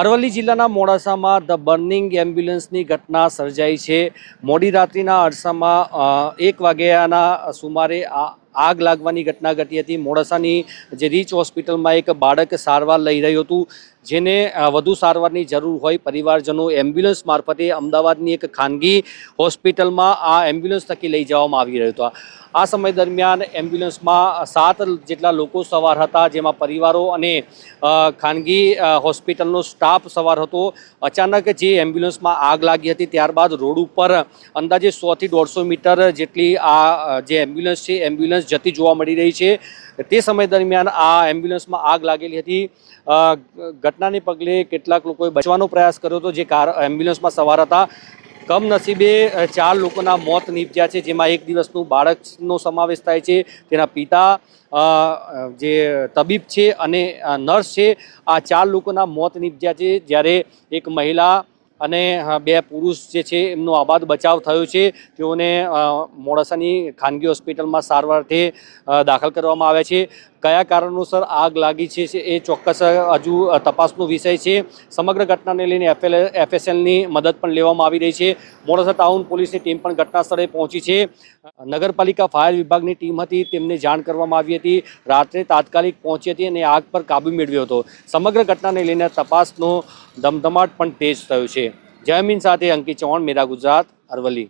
અરવલ્લી જિલ્લાના મોડાસામાં the burning એમ્બ્યુલન્સની ઘટના સર્જાઈ છે। મોડી રાત્રિના અરસામાં 1 વાગ્યાના સુમારે આગ લાગવાની ઘટના ઘટી હતી। મોડાસાની જે રીચ હોસ્પિટલમાં એક બાળક સારવાર લઈ રહ્યું હતું, જેને વધુ સારવારની જરૂર હોય પરિવારજનો એમ્બ્યુલન્સ મારફતે અમદાવાદની એક ખાનગી હોસ્પિટલમાં આ એમ્બ્યુલન્સ થકી લઈ જવામાં આવી રહ્યો હતો। આ સમય દરમિયાન એમ્બ્યુલન્સમાં 7 જેટલા લોકો સવાર હતા, જેમાં પરિવારો અને ખાનગી હોસ્પિટલનો સ્ટાફ સવાર હતો। અચાનક જે એમ્બ્યુલન્સમાં આગ લાગી હતી ત્યારબાદ રોડ ઉપર અંદાજે 100 થી 150 મીટર જેટલી આ જે એમ્બ્યુલન્સ છે એમ્બ્યુલન્સ જતી જોવા મળી રહી છે। તે સમય દરમિયાન આ એમ્બ્યુલન્સમાં આગ લાગેલી હતી। ઘટનાને પગલે કેટલાક લોકોએ બચવાનો પ્રયાસ કર્યો હતો, જે એમ્બ્યુલન્સમાં સવાર હતા। કમનસીબે 4 લોકોના મોત નીપજ્યા છે, જેમાં 1 દિવસનું બાળકનો સમાવેશ થાય છે। તેના પિતા જે તબીબ છે અને નર્સ છે, આ 4 લોકોના મોત નીપજ્યા છે, જ્યારે એક મહિલા અને 2 પુરુષ જે છે એમનો આબાદ બચાવ થયો છે। તેઓને મોડાસાની ખાનગી હોસ્પિટલમાં સારવારથી દાખલ કરવામાં આવ્યા છે। કયા કારણોસર આગ લાગી છે એ ચોક્કસ હજુ તપાસનો વિષય છે। સમગ્ર ઘટનાને લઈને એફએસએલની મદદ પણ લેવામાં આવી રહી છે। મોડાસા ટાઉન પોલીસની ટીમ પણ ઘટના સ્થળે પહોંચી છે। નગરપાલિકા ફાયર વિભાગની ટીમ હતી, તેમને જાણ કરવામાં આવી હતી। રાત્રે તાત્કાલિક પહોંચી હતી અને આગ પર કાબુ મેળવ્યો હતો। સમગ્ર ઘટનાને લઈને તપાસનો ધમધમાટ પણ તેજ થયો છે। જયમીન સાથે અંકિત ચૌહાણ, મેરા ગુજરાત, અરવલ્લી।